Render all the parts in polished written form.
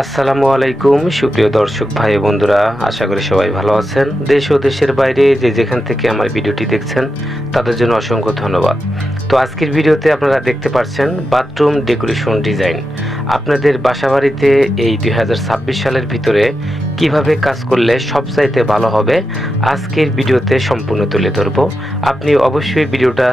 আসসালামু আলাইকুম সুপ্রিয় দর্শক ভাই বন্ধুরা, আশা করি সবাই ভালো আছেন। দেশ ও দেশের বাইরে যে যেখান থেকে আমার ভিডিওটি দেখছেন তাদের জন্য অসংখ্য ধন্যবাদ। তো আজকের ভিডিওতে আপনারা দেখতে পাচ্ছেন বাথরুম ডেকোরেশন ডিজাইন। আপনাদের বাসাবাড়িতে এই 2026 সালের ভিতরে কিভাবে কাজ করলে সবচাইতে ভালো হবে আজকের ভিডিওতে সম্পূর্ণ তুলে ধরব। আপনি অবশ্যই ভিডিওটা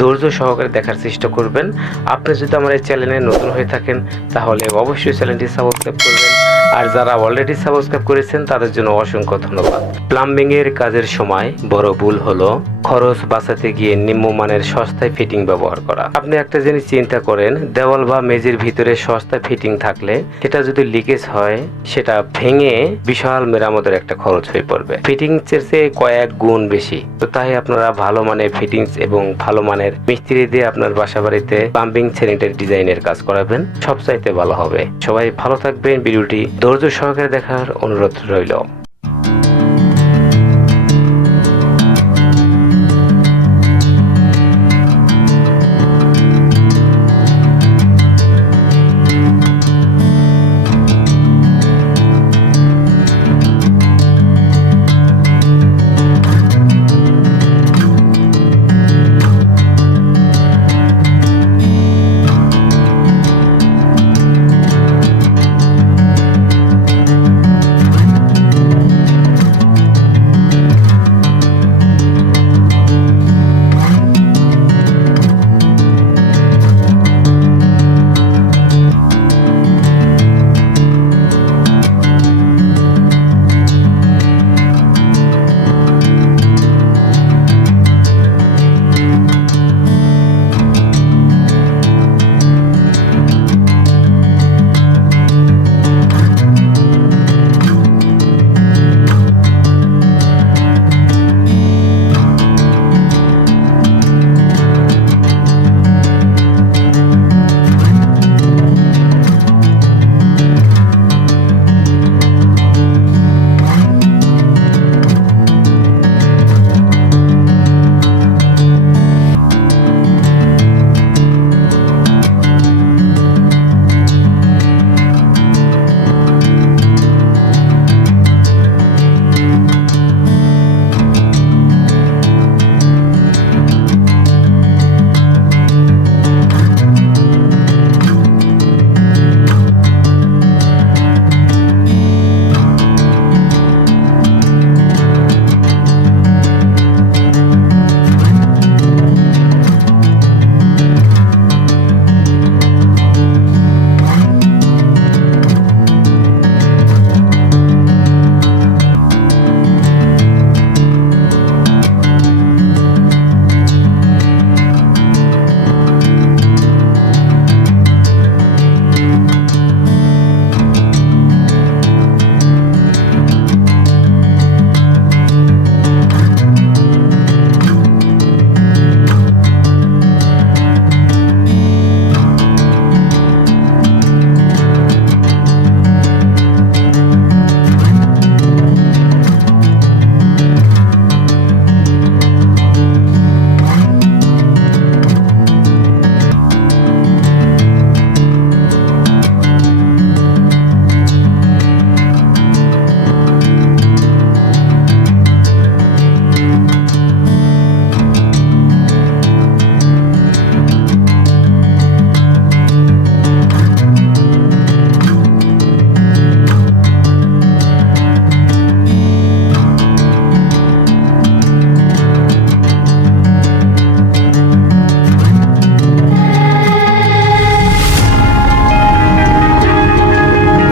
ধৈর্য সহকারে দেখার চেষ্টা করবেন। আপনি যদি আমার এই চ্যানেলে নতুন হয়ে থাকেন তাহলে অবশ্যই চ্যানেলটি সাবস্ক্রাইব করবেন, আর যারা অলরেডি সাবস্ক্রাইব করেছেন তাদের জন্য অসংখ্য ধন্যবাদ। প্লাম্বিং এর কাজের সময় বড় ভুল হলো খরচ বাঁচাতে গিয়ে নিম্নমানের সস্তায় ফিটিং ব্যবহার করা। আপনি একটা জিনিস চিন্তা করেন, দেওয়াল বা মেঝের ভিতরে সস্তা ফিটিং থাকলে সেটা যদি লিকেজ হয় সেটা ভেঙে বিশাল মেরামতের একটা খরচ হয়ে পড়বে। ফিটিংস এর চেয়ে কয়েক গুণ বেশি। তো তাই আপনারা ভালো মানের ফিটিংস এবং ভালো মানের মিস্ত্রি দিয়ে আপনার বাসা বাড়িতে প্লাম্বিং স্যানিটারি ডিজাইনের কাজ করাবেন, সবচাইতে ভালো হবে। সবাই ভালো থাকবেন। ভিডিওটি ধৈর্য সহকারে দেখার অনুরোধ রইল।